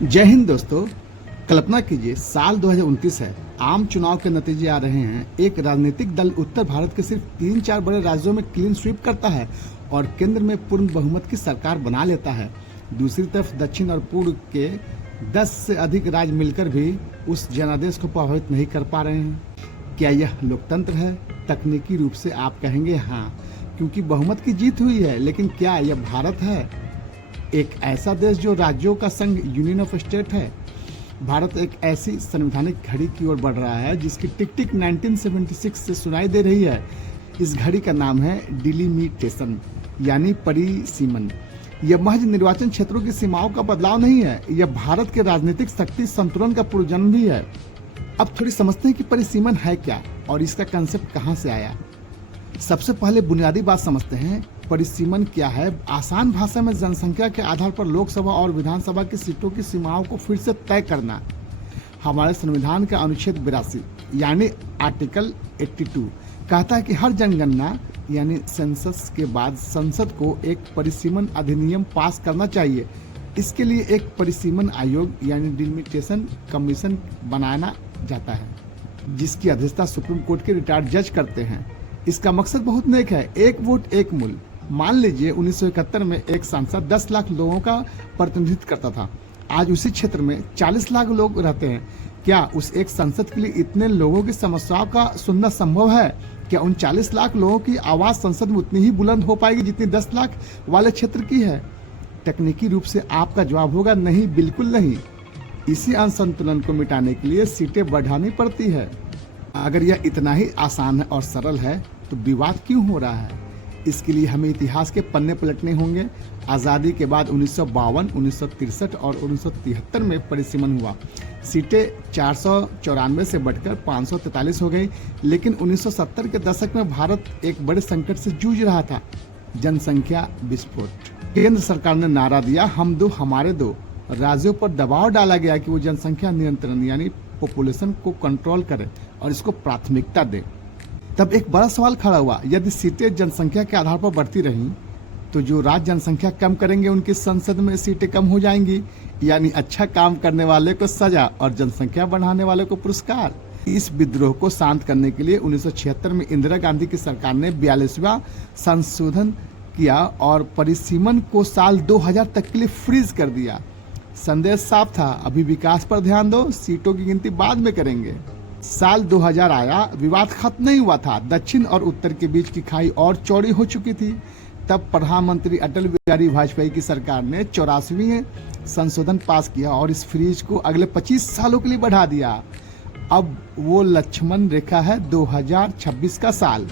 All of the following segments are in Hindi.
जय हिंद दोस्तों। कल्पना कीजिए साल 2029 है, आम चुनाव के नतीजे आ रहे हैं। एक राजनीतिक दल उत्तर भारत के सिर्फ 3-4 बड़े राज्यों में क्लीन स्वीप करता है और केंद्र में पूर्ण बहुमत की सरकार बना लेता है। दूसरी तरफ दक्षिण और पूर्व के 10 से अधिक राज्य मिलकर भी उस जनादेश को प्रभावित नहीं कर पा रहे हैं। क्या यह लोकतंत्र है? तकनीकी रूप से आप कहेंगे हाँ, क्योंकि बहुमत की जीत हुई है। लेकिन क्या यह भारत है, एक ऐसा देश जो राज्यों का संघ, यूनियन ऑफ स्टेट है? भारत एक ऐसी संवैधानिक घड़ी की ओर बढ़ रहा है जिसकी टिक टिक 1976 से सुनाई दे रही है। इस घड़ी का नाम है डिलिमिटेशन, यानी परिसीमन। यह महज निर्वाचन क्षेत्रों की सीमाओं का बदलाव नहीं है, यह भारत के राजनीतिक शक्ति संतुलन का पुनर्जन्म भी है। अब थोड़ी समझते हैं कि परिसीमन है क्या और इसका कंसेप्ट कहां से आया। सबसे पहले बुनियादी बात समझते हैं, परिसीमन क्या है। आसान भाषा में जनसंख्या के आधार पर लोकसभा और विधानसभा की सीटों की सीमाओं को फिर से तय करना। हमारे संविधान का अनुच्छेद 82 यानी आर्टिकल 82 कहता है कि हर जनगणना यानी सेंसस के बाद संसद को एक परिसीमन अधिनियम पास करना चाहिए। इसके लिए एक परिसीमन आयोग यानी डिलिमिटेशन कमीशन बनाना जाता है, जिसकी अध्यक्षता सुप्रीम कोर्ट के रिटायर्ड जज करते हैं। इसका मकसद बहुत नेक है, एक वोट एक मूल्य। मान लीजिए 1971 में एक सांसद 10 लाख लोगों का प्रतिनिधित्व करता था। आज उसी क्षेत्र में 40 लाख लोग रहते हैं। क्या उस एक सांसद के लिए इतने लोगों की समस्याओं का सुनना संभव है? क्या उन 40 लाख लोगों की आवाज संसद में उतनी ही बुलंद हो पाएगी जितनी 10 लाख वाले क्षेत्र की है? तकनीकी रूप से आपका जवाब होगा नहीं, बिल्कुल नहीं। इसी असंतुलन को मिटाने के लिए सीटें बढ़ानी पड़ती है। अगर यह इतना ही आसान है और सरल है तो विवाद क्यों हो रहा है? इसके लिए हमें इतिहास के पन्ने पलटने होंगे। आज़ादी के बाद 1952, 1963 और 1973 में परिसीमन हुआ। सीटें 494 से बढ़कर 543 हो गई। लेकिन 1970 के दशक में भारत एक बड़े संकट से जूझ रहा था, जनसंख्या विस्फोट। केंद्र सरकार ने नारा दिया, हम दो हमारे दो। राज्यों पर दबाव डाला गया कि वो जनसंख्या नियंत्रण यानी पॉपुलेशन को कंट्रोल करे और इसको प्राथमिकता दे। तब एक बड़ा सवाल खड़ा हुआ, यदि सीटें जनसंख्या के आधार पर बढ़ती रहीं तो जो राज्य जनसंख्या कम करेंगे उनकी संसद में सीटें कम हो जाएंगी, यानी अच्छा काम करने वाले को सजा और जनसंख्या बढ़ाने वाले को पुरस्कार। इस विद्रोह को शांत करने के लिए 1976 में इंदिरा गांधी की सरकार ने 42वां संशोधन किया और परिसीमन को साल 2000 तक के लिए फ्रीज कर दिया। संदेश साफ था, अभी विकास पर ध्यान दो, सीटों की गिनती बाद में करेंगे। साल 2000 आया, विवाद खत्म नहीं हुआ था। दक्षिण और उत्तर के बीच की खाई और चौड़ी हो चुकी थी। तब प्रधानमंत्री अटल बिहारी वाजपेयी की सरकार ने 84वें संशोधन पास किया और इस फ्रीज को अगले 25 सालों के लिए बढ़ा दिया। अब वो लक्ष्मण रेखा है 2026 का साल।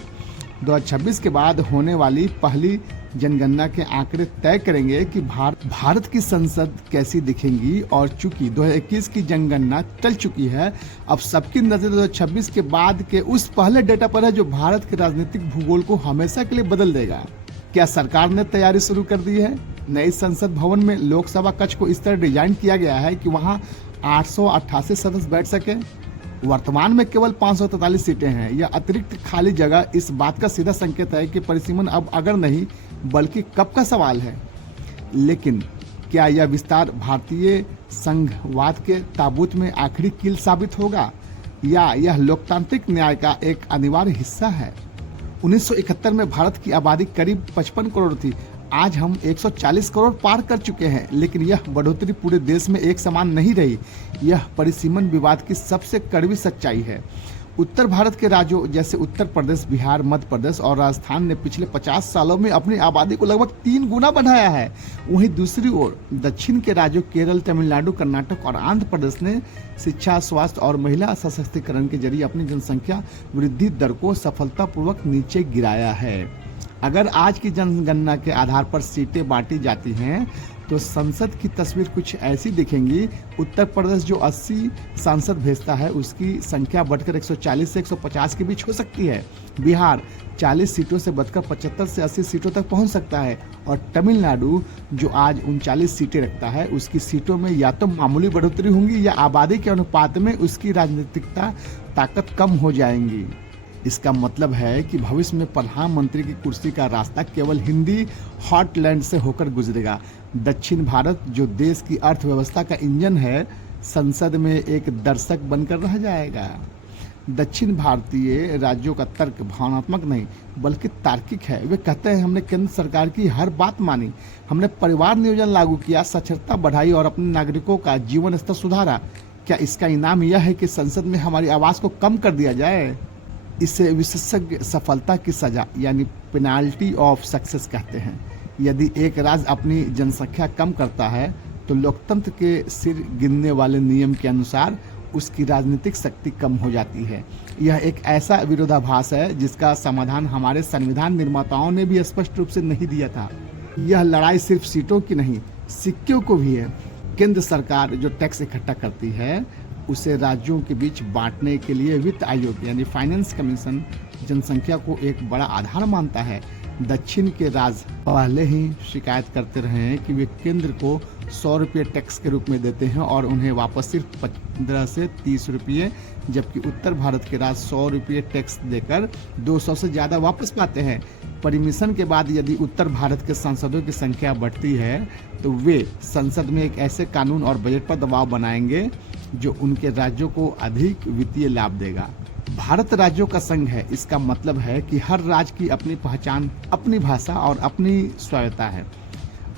2026 के बाद होने वाली पहली जनगणना के आंकड़े तय करेंगे कि भारत की संसद कैसी दिखेंगी। और चूंकि 2021 की जनगणना टल चुकी है, अब सबकी नजर 2026 के बाद के उस पहले डेटा पर है जो भारत के राजनीतिक भूगोल को हमेशा के लिए बदल देगा। क्या सरकार ने तैयारी शुरू कर दी है? नई संसद भवन में लोकसभा कक्ष को इस तरह डिजाइन किया गया है कि वहां 888 सदस्य बैठ सके। वर्तमान में केवल 543 सीटें हैं। यह अतिरिक्त खाली जगह इस बात का सीधा संकेत है कि परिसीमन अब अगर नहीं बल्कि कब का सवाल है। लेकिन क्या यह विस्तार भारतीय संघवाद के ताबूत में आखिरी कील साबित होगा या यह लोकतांत्रिक न्याय का एक अनिवार्य हिस्सा है? 1971 में भारत की आबादी करीब 55 करोड़ थी। आज हम 140 करोड़ पार कर चुके हैं, लेकिन यह बढ़ोतरी पूरे देश में एक समान नहीं रही। यह परिसीमन विवाद की सबसे कड़वी सच्चाई है। उत्तर भारत के राज्यों जैसे उत्तर प्रदेश, बिहार, मध्य प्रदेश और राजस्थान ने पिछले 50 सालों में अपनी आबादी को लगभग 3 गुना बढ़ाया है। वहीं दूसरी ओर दक्षिण के राज्यों केरल, तमिलनाडु, कर्नाटक और आंध्र प्रदेश ने शिक्षा, स्वास्थ्य और महिला सशक्तिकरण के जरिए अपनी जनसंख्या वृद्धि दर को सफलतापूर्वक नीचे गिराया है। अगर आज की जनगणना के आधार पर सीटें बांटी जाती हैं तो संसद की तस्वीर कुछ ऐसी दिखेंगी। उत्तर प्रदेश जो 80 सांसद भेजता है उसकी संख्या बढ़कर 140 से 150 के बीच हो सकती है। बिहार 40 सीटों से बढ़कर 75 से 80 सीटों तक पहुंच सकता है। और तमिलनाडु जो आज 39 सीटें रखता है उसकी सीटों में या तो मामूली बढ़ोतरी होंगी या आबादी के अनुपात में उसकी राजनीतिक ताकत कम हो जाएंगी। इसका मतलब है कि भविष्य में प्रधानमंत्री की कुर्सी का रास्ता केवल हिंदी हॉटलैंड से होकर गुजरेगा। दक्षिण भारत, जो देश की अर्थव्यवस्था का इंजन है, संसद में एक दर्शक बनकर रह जाएगा। दक्षिण भारतीय राज्यों का तर्क भावनात्मक नहीं बल्कि तार्किक है। वे कहते हैं हमने केंद्र सरकार की हर बात मानी, हमने परिवार नियोजन लागू किया, साक्षरता बढ़ाई और अपने नागरिकों का जीवन स्तर सुधारा। क्या इसका इनाम यह है कि संसद में हमारी आवाज़ को कम कर दिया जाए? इसे विशेषज्ञ सफलता की सजा यानी पेनाल्टी ऑफ सक्सेस कहते हैं। यदि एक राज्य अपनी जनसंख्या कम करता है तो लोकतंत्र के सिर गिनने वाले नियम के अनुसार उसकी राजनीतिक शक्ति कम हो जाती है। यह एक ऐसा विरोधाभास है जिसका समाधान हमारे संविधान निर्माताओं ने भी स्पष्ट रूप से नहीं दिया था। यह लड़ाई सिर्फ सीटों की नहीं, सिक्कों को भी है। केंद्र सरकार जो टैक्स इकट्ठा करती है उसे राज्यों के बीच बांटने के लिए वित्त आयोग यानी फाइनेंस कमीशन जनसंख्या को एक बड़ा आधार मानता है। दक्षिण के राज्य पहले ही शिकायत करते रहे हैं कि वे केंद्र को 100 रुपये टैक्स के रूप में देते हैं और उन्हें वापस सिर्फ 15 से 30 रुपये, जबकि उत्तर भारत के राज्य 100 रुपये टैक्स देकर 200 से ज़्यादा वापस पाते हैं। परिमिशन के बाद यदि उत्तर भारत के सांसदों की संख्या बढ़ती है तो वे संसद में एक ऐसे कानून और बजट पर दबाव बनाएंगे जो उनके राज्यों को अधिक वित्तीय लाभ देगा। भारत राज्यों का संघ है, इसका मतलब है कि हर राज्य की अपनी पहचान, अपनी भाषा और अपनी स्वायत्तता है।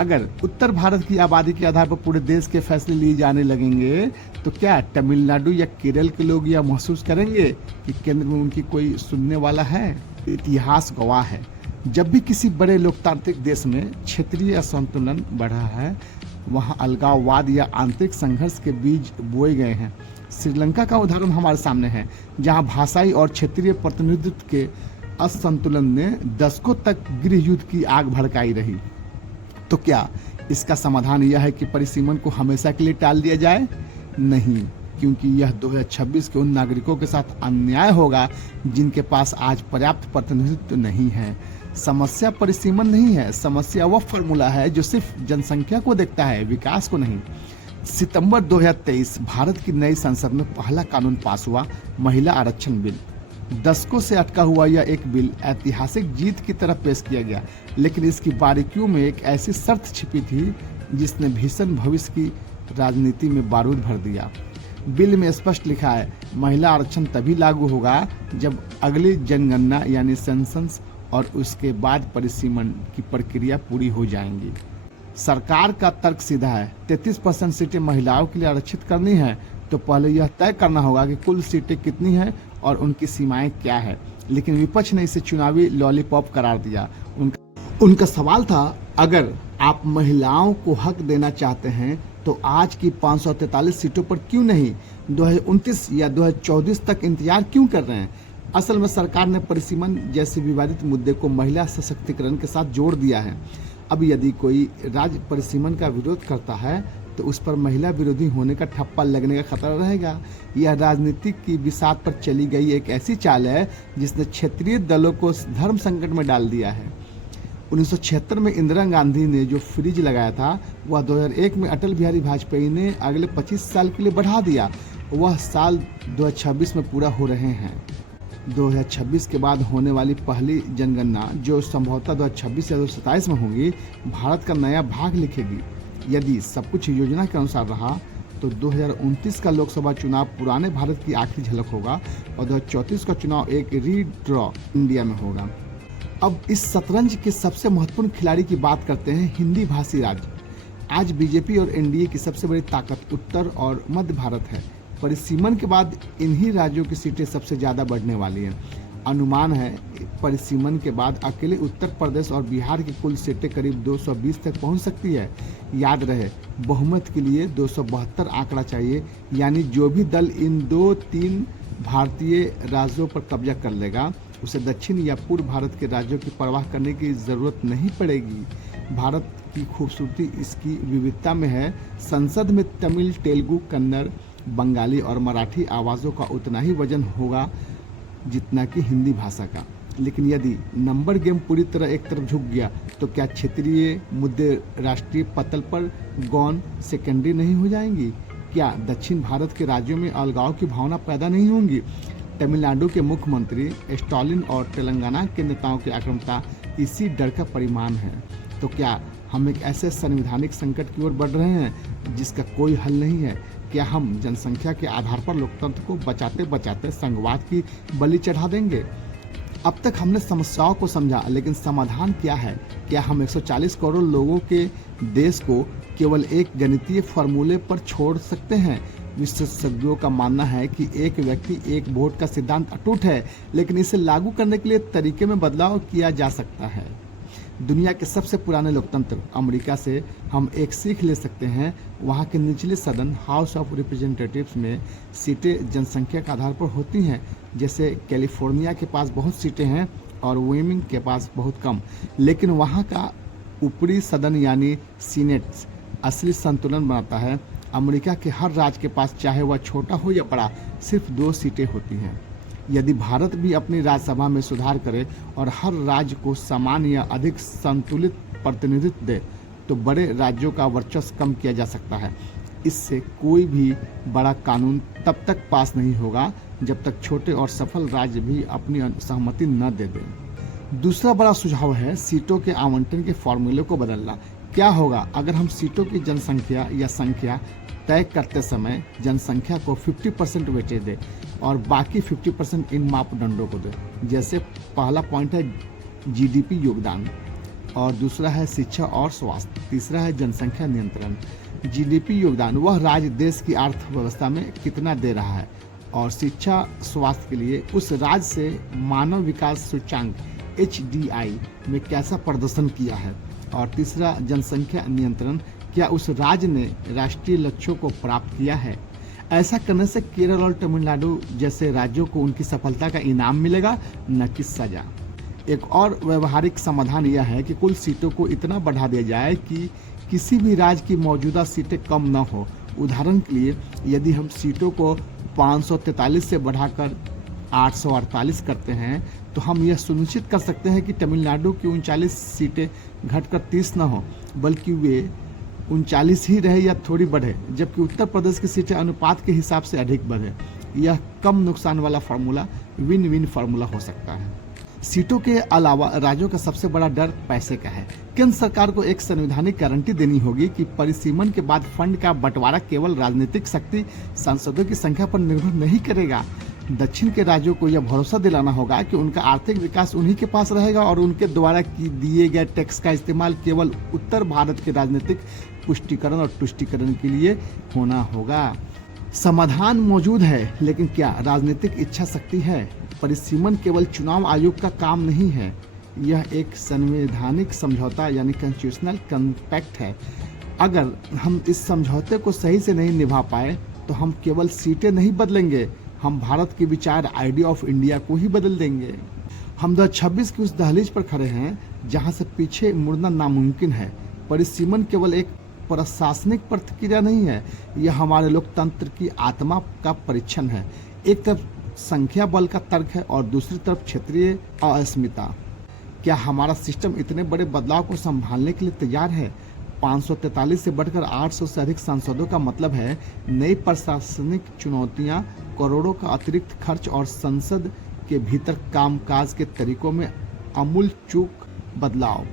अगर उत्तर भारत की आबादी के आधार पर पूरे देश के फैसले लिए जाने लगेंगे तो क्या तमिलनाडु या केरल के लोग यह महसूस करेंगे कि केंद्र में उनकी कोई सुनने वाला है? इतिहास गवाह है, जब भी किसी बड़े लोकतांत्रिक देश में क्षेत्रीय असंतुलन बढ़ा है, वहाँ अलगाववाद या आंतरिक संघर्ष के बीज बोए गए हैं। श्रीलंका का उदाहरण हमारे सामने है, जहाँ भाषाई और क्षेत्रीय प्रतिनिधित्व के असंतुलन ने दशकों तक गृह युद्ध की आग भड़काई रही। तो क्या इसका समाधान यह है कि परिसीमन को हमेशा के लिए टाल दिया जाए? नहीं, क्योंकि यह 2026 के उन नागरिकों के साथ अन्याय होगा जिनके पास आज पर्याप्त प्रतिनिधित्व नहीं है। समस्या परिसीमन नहीं है, समस्या वह फॉर्मूला है जो सिर्फ जनसंख्या को देखता है, विकास को नहीं। सितंबर 2023 भारत की नई संसद में पहला कानून पास हुआ, महिला आरक्षण बिल। दशकों से अटका हुआ यह एक बिल ऐतिहासिक जीत की तरफ पेश किया गया, लेकिन इसकी बारीकियों में एक ऐसी शर्त छिपी थी जिसने भीषण भविष्य की राजनीति में बारूद भर दिया। बिल में स्पष्ट लिखा है, महिला आरक्षण तभी लागू होगा जब अगली जनगणना यानी सेंसस और उसके बाद परिसीमन की प्रक्रिया पूरी हो जाएंगी। सरकार का तर्क सीधा है, 33% सीटें महिलाओं के लिए आरक्षित करनी है तो पहले यह तय करना होगा कि कुल सीटें कितनी हैं और उनकी सीमाएं क्या है। लेकिन विपक्ष ने इसे चुनावी लॉलीपॉप करार दिया। उनका सवाल था, अगर आप महिलाओं को हक देना चाहते हैं तो आज की 543 सीटों पर क्यों नहीं 2029 या 2034 तक इंतजार क्यों कर रहे हैं? असल में सरकार ने परिसीमन जैसे विवादित मुद्दे को महिला सशक्तिकरण के साथ जोड़ दिया है। अब यदि कोई राज्य परिसीमन का विरोध करता है तो उस पर महिला विरोधी होने का ठप्पा लगने का खतरा रहेगा। यह राजनीति की बिसात पर चली गई एक ऐसी चाल है जिसने क्षेत्रीय दलों को धर्म संकट में डाल दिया है। 1976 में इंदिरा गांधी ने जो फ्रीज लगाया था वह 2001 में अटल बिहारी वाजपेयी ने अगले 25 साल के लिए बढ़ा दिया। वह साल 2026 में पूरा हो रहे हैं। 2026 के बाद होने वाली पहली जनगणना जो संभवतः 2026 या 2027 में होगी, भारत का नया भाग लिखेगी। यदि सब कुछ योजना के अनुसार रहा तो 2029 का लोकसभा चुनाव पुराने भारत की आखिरी झलक होगा और 2034 का चुनाव एक रीड्रॉ इंडिया में होगा। अब इस शतरंज के सबसे महत्वपूर्ण खिलाड़ी की बात करते हैं, हिंदी भाषी राज्य। आज बीजेपी और एनडीए की सबसे बड़ी ताकत उत्तर और मध्य भारत है। परिसीमन के बाद इन्हीं राज्यों की सीटें सबसे ज़्यादा बढ़ने वाली हैं। अनुमान है परिसीमन के बाद अकेले उत्तर प्रदेश और बिहार की कुल सीटें करीब 220 तक पहुंच सकती है। याद रहे, बहुमत के लिए 272 आंकड़ा चाहिए, यानी जो भी दल इन 2-3 भारतीय राज्यों पर कब्जा कर लेगा उसे दक्षिण या पूर्व भारत के राज्यों की परवाह करने की ज़रूरत नहीं पड़ेगी। भारत की खूबसूरती इसकी विविधता में है। संसद में तमिल, तेलुगु, कन्नड़, बंगाली और मराठी आवाज़ों का उतना ही वजन होगा जितना कि हिंदी भाषा का। लेकिन यदि नंबर गेम पूरी तरह एक तरफ झुक गया तो क्या क्षेत्रीय मुद्दे राष्ट्रीय पटल पर गौन सेकेंडरी नहीं हो जाएंगी? क्या दक्षिण भारत के राज्यों में अलगाव की भावना पैदा नहीं होंगी? तमिलनाडु के मुख्यमंत्री स्टालिन और तेलंगाना के नेताओं की आक्रामकता इसी डर का परिणाम है। तो क्या हम एक ऐसे संवैधानिक संकट की ओर बढ़ रहे हैं जिसका कोई हल नहीं है? क्या हम जनसंख्या के आधार पर लोकतंत्र को बचाते बचाते संघवाद की बलि चढ़ा देंगे? अब तक हमने समस्याओं को समझा, लेकिन समाधान क्या है? क्या हम 140 करोड़ लोगों के देश को केवल एक गणितीय फॉर्मूले पर छोड़ सकते हैं? विशेषज्ञों का मानना है कि एक व्यक्ति एक वोट का सिद्धांत अटूट है, लेकिन इसे लागू करने के लिए तरीके में बदलाव किया जा सकता है। दुनिया के सबसे पुराने लोकतंत्र अमेरिका से हम एक सीख ले सकते हैं। वहाँ के निचले सदन हाउस ऑफ रिप्रेजेंटेटिव्स में सीटें जनसंख्या के आधार पर होती हैं। जैसे कैलिफोर्निया के पास बहुत सीटें हैं और वायोमिंग के पास बहुत कम, लेकिन वहाँ का ऊपरी सदन यानी सीनेट असली संतुलन बनाता है। अमेरिका के हर राज्य के पास, चाहे वह छोटा हो या बड़ा, सिर्फ 2 सीटें होती हैं। यदि भारत भी अपनी राज्यसभा में सुधार करे और हर राज्य को समान या अधिक संतुलित प्रतिनिधित्व दे, तो बड़े राज्यों का वर्चस्व कम किया जा सकता है। इससे कोई भी बड़ा कानून तब तक पास नहीं होगा जब तक छोटे और सफल राज्य भी अपनी सहमति न दे दें। दूसरा बड़ा सुझाव है सीटों के आवंटन के फॉर्मूले को बदलना। क्या होगा अगर हम सीटों की जनसंख्या या संख्या तय करते समय जनसंख्या को 50% वेटेज दे और बाकी 50% इन मापदंडों को दे? जैसे पहला पॉइंट है जीडीपी योगदान, और दूसरा है शिक्षा और स्वास्थ्य, तीसरा है जनसंख्या नियंत्रण। जीडीपी योगदान, वह राज्य देश की अर्थव्यवस्था में कितना दे रहा है, और शिक्षा स्वास्थ्य के लिए उस राज्य से मानव विकास सूचकांक HDI में कैसा प्रदर्शन किया है, और तीसरा जनसंख्या नियंत्रण, क्या उस राज्य ने राष्ट्रीय लक्ष्यों को प्राप्त किया है। ऐसा करने से केरल और तमिलनाडु जैसे राज्यों को उनकी सफलता का इनाम मिलेगा, न कि सजा। एक और व्यवहारिक समाधान यह है कि कुल सीटों को इतना बढ़ा दिया जाए कि किसी भी राज्य की मौजूदा सीटें कम न हो। उदाहरण के लिए, यदि हम सीटों को 543 से बढ़ाकर 848 करते हैं, तो हम यह सुनिश्चित कर सकते हैं कि तमिलनाडु की 39 सीटें घटकर 30 न हो, बल्कि वे 39 ही रहे या थोड़ी बढ़े, जबकि उत्तर प्रदेश की सीटें अनुपात के हिसाब से अधिक बढ़े। यह कम नुकसान वाला फार्मूला विन विन फार्मूला हो सकता है। सीटों के अलावा राज्यों का सबसे बड़ा डर पैसे का है। केंद्र सरकार को एक संवैधानिक गारंटी देनी होगी कि परिसीमन के बाद फंड का बंटवारा केवल राजनीतिक शक्ति सांसदों की संख्या पर निर्भर नहीं करेगा। दक्षिण के राज्यों को यह भरोसा दिलाना होगा कि उनका आर्थिक विकास उन्हीं के पास रहेगा और उनके द्वारा दिए गए टैक्स का इस्तेमाल केवल उत्तर भारत के राजनीतिक पुष्टिकरण और तुष्टिकरण के लिए होना होगा। समाधान मौजूद है, लेकिन क्या राजनीतिक इच्छा शक्ति है? परिसीमन केवल चुनाव आयोग का काम नहीं है, यह एक संवैधानिक समझौता यानी कॉन्स्टिट्यूशनल कॉम्पैक्ट है। अगर हम इस समझौते को सही से नहीं निभा पाए, तो हम केवल सीटें नहीं बदलेंगे, हम भारत के विचार आइडिया ऑफ इंडिया को ही बदल देंगे। हम 2026 की उस दहलीज पर खड़े हैं जहां से पीछे मुड़ना नामुमकिन है। परिसीमन केवल एक प्रशासनिक प्रतिक्रिया नहीं है, यह हमारे लोकतंत्र की आत्मा का परीक्षण है। एक तरफ संख्या बल का तर्क है और दूसरी तरफ क्षेत्रीय अस्मिता। क्या हमारा सिस्टम इतने बड़े बदलाव को संभालने के लिए तैयार है? 543 से बढ़कर 800 से अधिक सांसदों का मतलब है नई प्रशासनिक चुनौतियां, करोड़ों का अतिरिक्त खर्च और संसद के भीतर कामकाज के तरीकों में आमूल चूक बदलाव।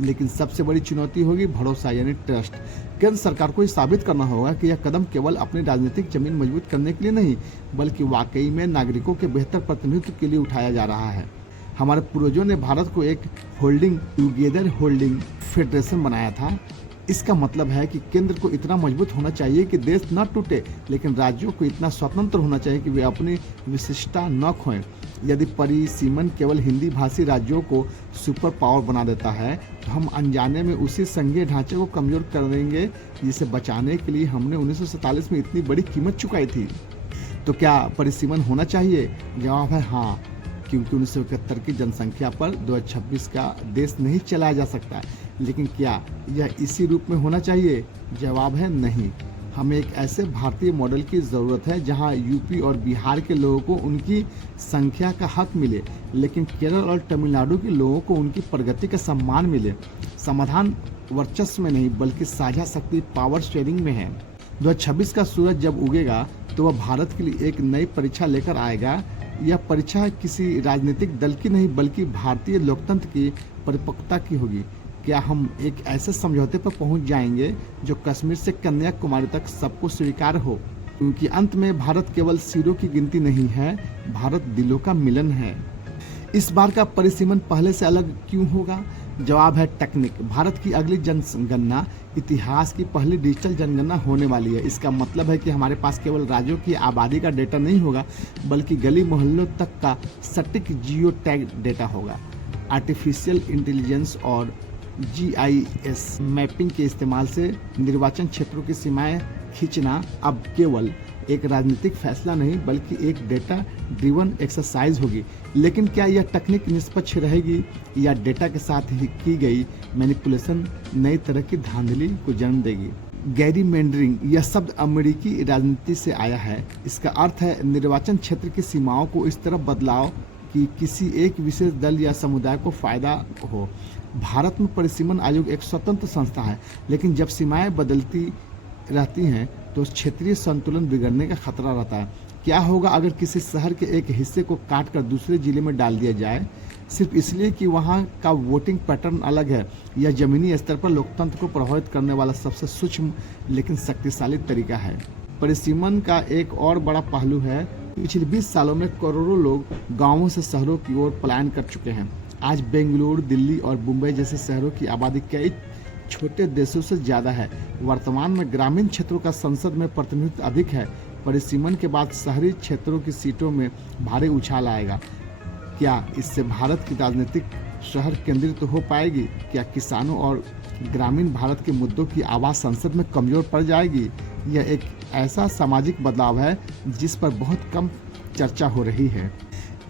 लेकिन सबसे बड़ी चुनौती होगी भरोसा यानी ट्रस्ट। केंद्र सरकार को यह साबित करना होगा कि यह कदम केवल अपनी राजनीतिक जमीन मजबूत करने के लिए नहीं, बल्कि वाकई में नागरिकों के बेहतर प्रतिनिधित्व के लिए उठाया जा रहा है। हमारे पूर्वजों ने भारत को एक होल्डिंग टुगेदर होल्डिंग फेडरेशन बनाया था। इसका मतलब है कि केंद्र को इतना मजबूत होना चाहिए कि देश न टूटे, लेकिन राज्यों को इतना स्वतंत्र होना चाहिए कि वे अपनी विशिष्टता न खोएं। यदि परिसीमन केवल हिंदी भाषी राज्यों को सुपर पावर बना देता है, तो हम अनजाने में उसी संघीय ढांचे को कमजोर कर देंगे जिसे बचाने के लिए हमने 1947 में इतनी बड़ी कीमत चुकाई थी। तो क्या परिसीमन होना चाहिए? जवाब है हाँ, क्योंकि 1971 की जनसंख्या पर 2026 का देश नहीं चलाया जा सकता। लेकिन क्या यह इसी रूप में होना चाहिए? जवाब है नहीं। हमें एक ऐसे भारतीय मॉडल की ज़रूरत है जहां यूपी और बिहार के लोगों को उनकी संख्या का हक मिले, लेकिन केरल और तमिलनाडु के लोगों को उनकी प्रगति का सम्मान मिले। समाधान वर्चस्व में नहीं, बल्कि साझा शक्ति पावर शेयरिंग में है। 2026 का सूरज जब उगेगा तो वह भारत के लिए एक नई परीक्षा लेकर आएगा। यह परीक्षा किसी राजनीतिक दल की नहीं बल्कि भारतीय लोकतंत्र की परिपक्वता की होगी। क्या हम एक ऐसे समझौते पर पहुंच जाएंगे जो कश्मीर से कन्याकुमारी तक सबको स्वीकार हो? क्योंकि अंत में भारत केवल सिरों की गिनती नहीं है, भारत दिलों का मिलन है। इस बार का परिसीमन पहले से अलग क्यों होगा? जवाब है टेक्निक। भारत की अगली जनगणना इतिहास की पहली डिजिटल जनगणना होने वाली है। इसका मतलब है कि हमारे पास केवल राज्यों की आबादी का डेटा नहीं होगा बल्कि गली मोहल्लों तक का सटीक जियो टैग डेटा होगा। आर्टिफिशियल इंटेलिजेंस और GIS मैपिंग के इस्तेमाल से निर्वाचन क्षेत्रों की सीमाएं खींचना अब केवल एक राजनीतिक फैसला नहीं बल्कि एक डेटा ड्रिवन एक्सरसाइज होगी। लेकिन क्या यह तकनीक निष्पक्ष रहेगी या डेटा के साथ ही की गई मैनिपुलेशन नई तरह की धांधली को जन्म देगी? गैरीमेंडरिंग यह शब्द अमेरिकी राजनीति से आया है। इसका अर्थ है निर्वाचन क्षेत्र की सीमाओं को इस तरह बदलाव कि किसी एक विशेष दल या समुदाय को फायदा हो। भारत में परिसीमन आयोग एक स्वतंत्र संस्था है, लेकिन जब सीमाएं बदलती रहती हैं तो क्षेत्रीय संतुलन बिगड़ने का खतरा रहता है। क्या होगा अगर किसी शहर के एक हिस्से को काटकर दूसरे जिले में डाल दिया जाए सिर्फ इसलिए कि वहां का वोटिंग पैटर्न अलग है? यह जमीनी स्तर पर लोकतंत्र को प्रभावित करने वाला सबसे सूक्ष्म लेकिन शक्तिशाली तरीका है। परिसीमन का एक और बड़ा पहलू है, पिछले 20 सालों में करोड़ों लोग गांवों से शहरों की ओर पलायन कर चुके हैं। आज बेंगलुरु, दिल्ली और मुंबई जैसे शहरों की आबादी कई छोटे देशों से ज्यादा है। वर्तमान में ग्रामीण क्षेत्रों का संसद में प्रतिनिधित्व अधिक है। परिसीमन के बाद शहरी क्षेत्रों की सीटों में भारी उछाल आएगा। क्या इससे भारत की राजनीतिक शहर केंद्रित हो पाएगी? क्या किसानों और ग्रामीण भारत के मुद्दों की आवाज़ संसद में कमजोर पड़ जाएगी? यह एक ऐसा सामाजिक बदलाव है जिस पर बहुत कम चर्चा हो रही है।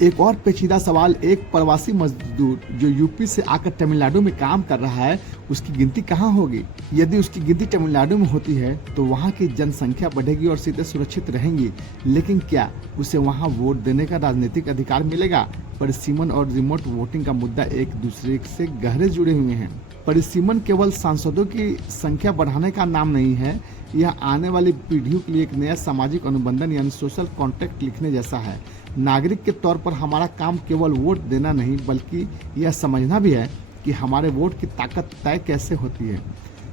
एक और पेचीदा सवाल, एक प्रवासी मजदूर जो यूपी से आकर तमिलनाडु में काम कर रहा है, उसकी गिनती कहाँ होगी? यदि उसकी गिनती तमिलनाडु में होती है तो वहाँ की जनसंख्या बढ़ेगी और सीटें सुरक्षित रहेंगी, लेकिन क्या उसे वहाँ वोट देने का राजनीतिक अधिकार मिलेगा? परिसीमन और रिमोट वोटिंग का मुद्दा एक दूसरे से गहरे जुड़े हुए हैं। परिसीमन केवल सांसदों की संख्या बढ़ाने का नाम नहीं है, यह आने वाली पीढ़ियों के लिए एक नया सामाजिक अनुबंधन यानी सोशल कॉन्ट्रैक्ट लिखने जैसा है। नागरिक के तौर पर हमारा काम केवल वोट देना नहीं बल्कि यह समझना भी है कि हमारे वोट की ताकत तय कैसे होती है।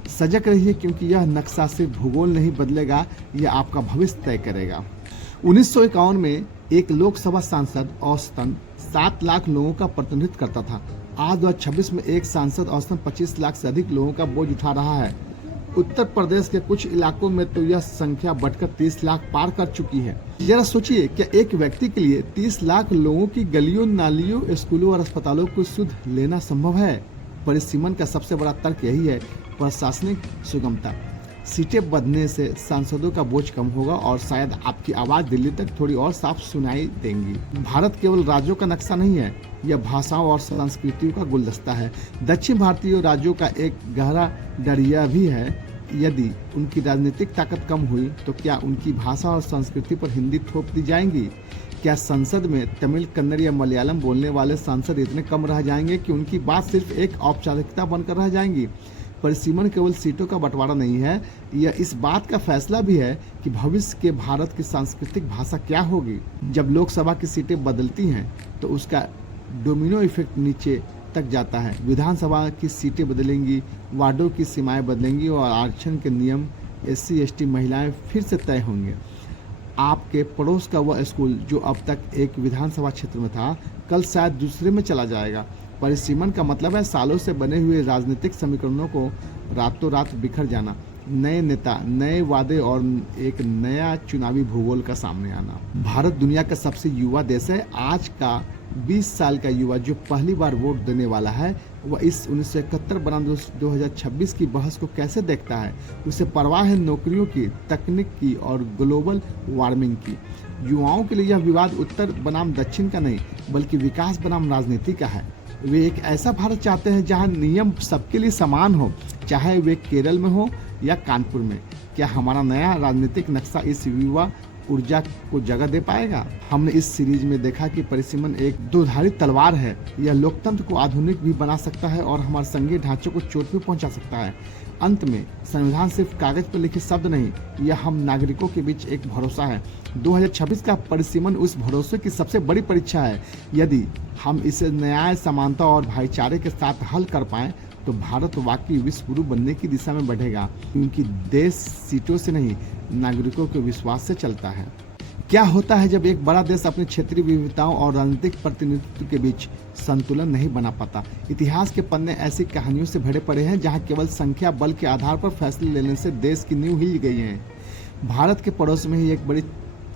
सजग रहिए क्योंकि यह नक्शा सिर्फ भूगोल नहीं बदलेगा, यह आपका भविष्य तय करेगा। 1951 में एक लोकसभा सांसद औसतन 7 लाख लोगों का प्रतिनिधित्व करता था। आज 2026 में एक सांसद औसतन 25 लाख से अधिक लोगों का बोझ उठा रहा है। उत्तर प्रदेश के कुछ इलाकों में तो यह संख्या बढ़कर 30 लाख पार कर चुकी है। जरा सोचिए, क्या एक व्यक्ति के लिए 30 लाख लोगों की गलियों, नालियों, स्कूलों और अस्पतालों को सुध लेना संभव है? परिसीमन का सबसे बड़ा तर्क यही है, प्रशासनिक सुगमता। सीटें बढ़ने से सांसदों का बोझ कम होगा और शायद आपकी आवाज दिल्ली तक थोड़ी और साफ सुनाई देंगी। भारत केवल राज्यों का नक्शा नहीं है, यह भाषाओं और संस्कृतियों का गुलदस्ता है। दक्षिण भारतीय राज्यों का एक गहरा डर यह भी है, यदि उनकी राजनीतिक ताकत कम हुई तो क्या उनकी भाषा और संस्कृति पर हिंदी थोप दी जाएंगी? क्या संसद में तमिल, कन्नड़ या मलयालम बोलने वाले सांसद इतने कम रह जाएंगे कि उनकी बात सिर्फ एक औपचारिकता बनकर रह जाएंगी? परिसीमन केवल सीटों का बंटवारा नहीं है, यह इस बात का फैसला भी है कि भविष्य के भारत की सांस्कृतिक भाषा क्या होगी। जब लोकसभा की सीटें बदलती हैं तो उसका डोमिनो इफेक्ट नीचे तक जाता है। विधानसभा की सीटें बदलेंगी, वार्डों की सीमाएं बदलेंगी और आरक्षण के नियम, SC ST महिलाएं फिर से तय होंगे। आपके पड़ोस का वह स्कूल जो अब तक एक विधानसभा क्षेत्र में था, कल शायद दूसरे में चला जाएगा। परिसीमन का मतलब है सालों से बने हुए राजनीतिक समीकरणों को रातों रात बिखर जाना, नए नेता, नए वादे और एक नया चुनावी भूगोल का सामने आना। भारत दुनिया का सबसे युवा देश है। आज का 20 साल का युवा जो पहली बार वोट देने वाला है, वह इस 1971 बनाम 2026 की बहस को कैसे देखता है? उसे परवाह है नौकरियों की, तकनीक की और ग्लोबल वार्मिंग की। युवाओं के लिए यह विवाद उत्तर बनाम दक्षिण का नहीं बल्कि विकास बनाम राजनीति का है। वे एक ऐसा भारत चाहते हैं जहां नियम सबके लिए समान हो, चाहे वे केरल में हो या कानपुर में। क्या हमारा नया राजनीतिक नक्शा इस युवा ऊर्जा को जगह दे पाएगा? हमने इस सीरीज में देखा कि परिसीमन एक दोधारी तलवार है। यह लोकतंत्र को आधुनिक भी बना सकता है और हमारे संघीय ढांचे को चोट भी पहुंचा सकता है। अंत में संविधान सिर्फ कागज पर लिखे शब्द नहीं, यह हम नागरिकों के बीच एक भरोसा है। 2026 का परिसीमन उस भरोसे की सबसे बड़ी परीक्षा है। यदि हम इसे न्याय, समानता और भाईचारे के साथ हल कर पाएं तो भारत वाकई विश्व गुरु बनने की दिशा में बढ़ेगा, क्योंकि देश सीटों से नहीं, नागरिकों के विश्वास से चलता है। क्या होता है जब एक बड़ा देश अपनी क्षेत्रीय विविधताओं और राजनीतिक प्रतिनिधित्व के बीच संतुलन नहीं बना पाता? इतिहास के पन्ने ऐसी कहानियों से भरे पड़े हैं जहां केवल संख्या बल के आधार पर फैसले लेने से देश की नींव हिल गई है। भारत के पड़ोस में ही एक बड़ी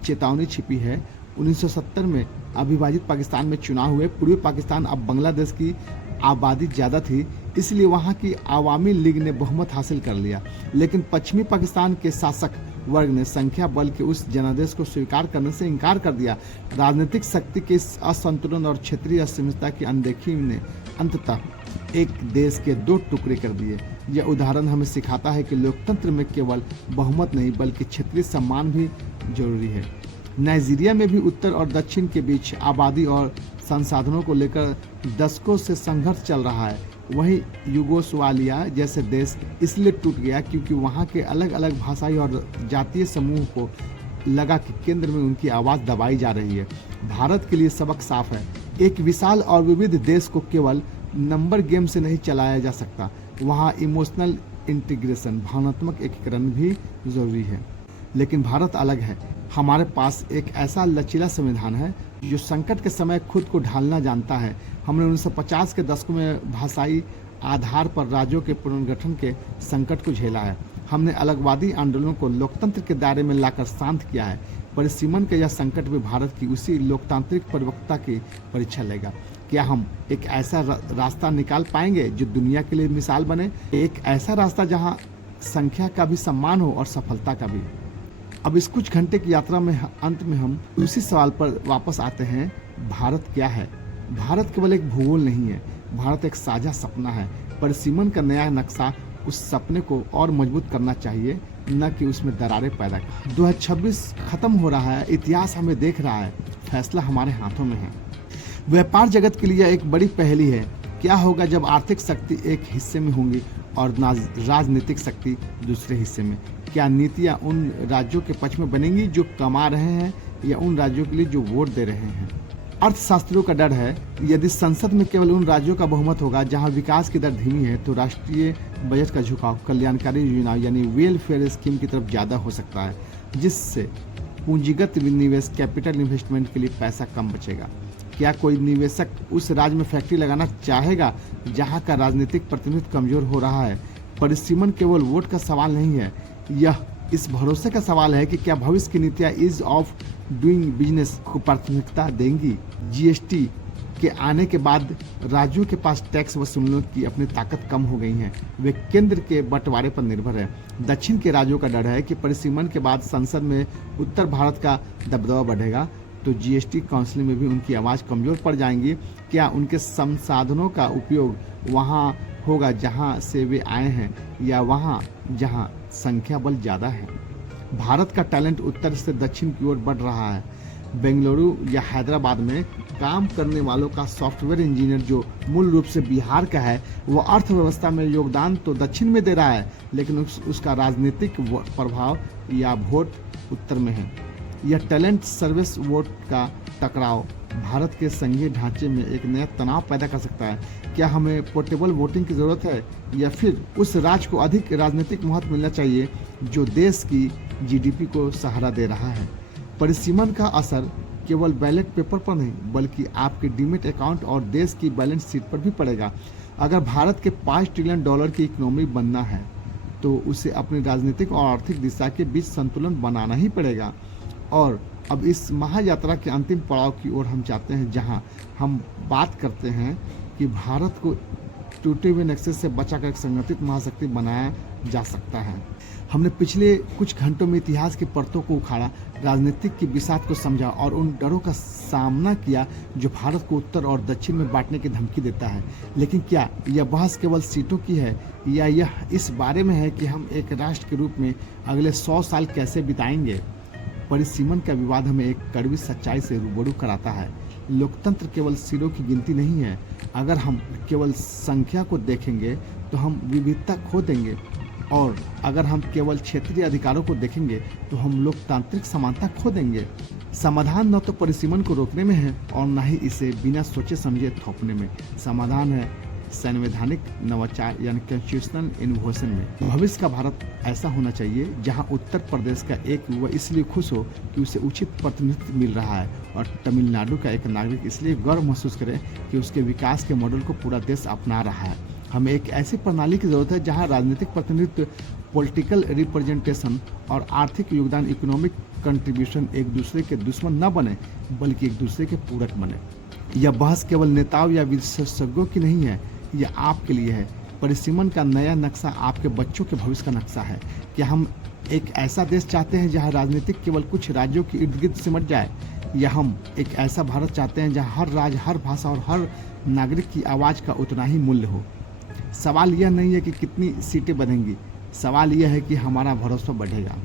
चेतावनी छिपी है। 1970 में अविभाजित पाकिस्तान में चुनाव हुए। पूर्वी पाकिस्तान अब बांग्लादेश की आबादी ज़्यादा थी, इसलिए वहाँ की आवामी लीग ने बहुमत हासिल कर लिया। लेकिन पश्चिमी पाकिस्तान के शासक वर्ग ने संख्या बल के उस जनादेश को स्वीकार करने से इनकार कर दिया। राजनीतिक शक्ति के इस असंतुलन और क्षेत्रीय असमंजसता की अनदेखी ने अंततः एक देश के दो टुकड़े कर दिए। यह उदाहरण हमें सिखाता है कि लोकतंत्र में केवल बहुमत नहीं बल्कि क्षेत्रीय सम्मान भी जरूरी है। नाइजीरिया में भी उत्तर और दक्षिण के बीच आबादी और संसाधनों को लेकर दशकों से संघर्ष चल रहा है। वहीं युगोस्लाविया जैसे देश इसलिए टूट गया क्योंकि वहाँ के अलग अलग भाषाई और जातीय समूह को लगा कि केंद्र में उनकी आवाज़ दबाई जा रही है। भारत के लिए सबक साफ है, एक विशाल और विविध देश को केवल नंबर गेम से नहीं चलाया जा सकता। वहाँ इमोशनल इंटीग्रेशन, भावनात्मक एकीकरण भी जरूरी है। लेकिन भारत अलग है। हमारे पास एक ऐसा लचीला संविधान है जो संकट के समय खुद को ढालना जानता है। हमने 1950 के दशकों में भाषाई आधार पर राज्यों के पुनर्गठन के संकट को झेला है। हमने अलगवादी आंदोलनों को लोकतंत्र के दायरे में लाकर शांत किया है। परिसीमन के यह संकट भी भारत की उसी लोकतांत्रिक परिपक्वता की परीक्षा लेगा। क्या हम एक ऐसा रास्ता निकाल पाएंगे जो दुनिया के लिए मिसाल बने? एक ऐसा रास्ता जहां संख्या का भी सम्मान हो और सफलता का भी। अब इस कुछ घंटे की यात्रा में अंत में हम उसी सवाल पर वापस आते हैं, भारत क्या है? भारत केवल एक भूगोल नहीं है, भारत एक साझा सपना है। परिसीमन का नया नक्शा उस सपने को और मजबूत करना चाहिए, न कि उसमें दरारें पैदा कर। 2026 खत्म हो रहा है, इतिहास हमें देख रहा है, फैसला हमारे हाथों में है। व्यापार जगत के लिए एक बड़ी पहेली है, क्या होगा जब आर्थिक शक्ति एक हिस्से में होंगी और राजनीतिक शक्ति दूसरे हिस्से में? क्या नीतियां उन राज्यों के पक्ष में बनेंगी जो कमा रहे हैं या उन राज्यों के लिए जो वोट दे रहे हैं? अर्थशास्त्रियों का डर है, यदि संसद में केवल उन राज्यों का बहुमत होगा जहां विकास की दर धीमी है तो राष्ट्रीय बजट का झुकाव कल्याणकारी योजना यानी वेलफेयर स्कीम की तरफ ज्यादा हो सकता है, जिससे पूंजीगत निवेश, कैपिटल इन्वेस्टमेंट के लिए पैसा कम बचेगा। क्या कोई निवेशक उस राज्य में फैक्ट्री लगाना चाहेगा जहां का राजनीतिक प्रतिनिधित्व कमजोर हो रहा है? परिसीमन केवल वोट का सवाल नहीं है, यह इस भरोसे का सवाल है कि क्या भविष्य की नीतियां ईज ऑफ डूइंग बिजनेस को प्राथमिकता देंगी। जीएसटी के आने के बाद राज्यों के पास टैक्स वसूलने की अपनी ताकत कम हो गई है, वे केंद्र के बंटवारे पर निर्भर है। दक्षिण के राज्यों का डर है कि परिसीमन के बाद संसद में उत्तर भारत का दबदबा बढ़ेगा तो जीएसटी काउंसिल में भी उनकी आवाज़ कमजोर पड़ जाएंगी। क्या उनके संसाधनों का उपयोग वहाँ होगा जहाँ से वे आए हैं या वहाँ जहाँ संख्या बल ज़्यादा है? भारत का टैलेंट उत्तर से दक्षिण की ओर बढ़ रहा है। बेंगलुरु या हैदराबाद में काम करने वालों का सॉफ्टवेयर इंजीनियर जो मूल रूप से बिहार का है, वो अर्थव्यवस्था में योगदान तो दक्षिण में दे रहा है, लेकिन उसका राजनीतिक प्रभाव या वोट उत्तर में है। यह टैलेंट सर्विस वोट का टकराव भारत के संघीय ढांचे में एक नया तनाव पैदा कर सकता है। क्या हमें पोर्टेबल वोटिंग की जरूरत है या फिर उस राज्य को अधिक राजनीतिक महत्व मिलना चाहिए जो देश की जीडीपी को सहारा दे रहा है? परिसीमन का असर केवल बैलेट पेपर पर नहीं बल्कि आपके डीमेट अकाउंट और देश की बैलेंस शीट पर भी पड़ेगा। अगर भारत के 5 ट्रिलियन डॉलर की इकोनॉमी बनना है तो उसे अपनी राजनीतिक और आर्थिक दिशा के बीच संतुलन बनाना ही पड़ेगा। और अब इस महायात्रा के अंतिम पड़ाव की ओर हम चाहते हैं, जहां हम बात करते हैं कि भारत को टूटे हुए नक्शे से बचाकर एक संगठित महाशक्ति बनाया जा सकता है। हमने पिछले कुछ घंटों में इतिहास की परतों को उखाड़ा, राजनीतिक की बिसात को समझा और उन डरों का सामना किया जो भारत को उत्तर और दक्षिण में बांटने की धमकी देता है। लेकिन क्या यह बहस केवल सीटों की है या यह इस बारे में है कि हम एक राष्ट्र के रूप में अगले 100 साल कैसे बिताएंगे? परिसीमन का विवाद हमें एक कड़वी सच्चाई से रूबरू कराता है। लोकतंत्र केवल सिरों की गिनती नहीं है। अगर हम केवल संख्या को देखेंगे तो हम विविधता खो देंगे। और अगर हम केवल क्षेत्रीय अधिकारों को देखेंगे तो हम लोकतांत्रिक समानता खो देंगे। समाधान न तो परिसीमन को रोकने में है और न ही इसे बिना सोचे समझे थोपने में। समाधान है संवैधानिक नवाचार यानी कॉन्स्टिट्यूशनल इनोवेशन में। भविष्य का भारत ऐसा होना चाहिए जहां उत्तर प्रदेश का एक युवा इसलिए खुश हो कि उसे उचित प्रतिनिधित्व मिल रहा है और तमिलनाडु का एक नागरिक इसलिए गर्व महसूस करे कि उसके विकास के मॉडल को पूरा देश अपना रहा है। हमें एक ऐसी प्रणाली की जरूरत है जहां राजनीतिक प्रतिनिधित्व, पॉलिटिकल रिप्रेजेंटेशन और आर्थिक योगदान, इकोनॉमिक कंट्रीब्यूशन एक दूसरे के दुश्मन न बने बल्कि एक दूसरे के पूरक बने। यह बहस केवल नेताओं या विशेषज्ञों की नहीं है, यह आपके लिए है। परिसीमन का नया नक्शा आपके बच्चों के भविष्य का नक्शा है। क्या हम एक ऐसा देश चाहते हैं जहां राजनीतिक केवल कुछ राज्यों के इर्द गिर्द सिमट जाए, या हम एक ऐसा भारत चाहते हैं जहां हर राज्य, हर भाषा और हर नागरिक की आवाज़ का उतना ही मूल्य हो? सवाल यह नहीं है कि कितनी सीटें बनेंगी, सवाल यह है कि हमारा भरोसा बढ़ेगा।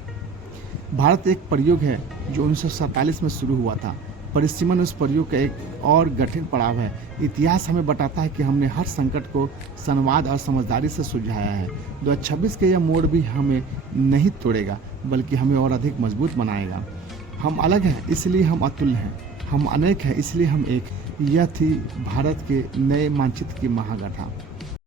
भारत एक प्रयोग है जो 1947 में शुरू हुआ था। परिसीमन उस प्रयोग का एक और कठिन पड़ाव है। इतिहास हमें बताता है कि हमने हर संकट को संवाद और समझदारी से सुलझाया है। 2026 के यह मोड़ भी हमें नहीं तोड़ेगा बल्कि हमें और अधिक मजबूत बनाएगा। हम अलग हैं इसलिए हम अतुल्य हैं, हम अनेक हैं इसलिए हम एक। यह थी भारत के नए मानचित्र की महागाथा।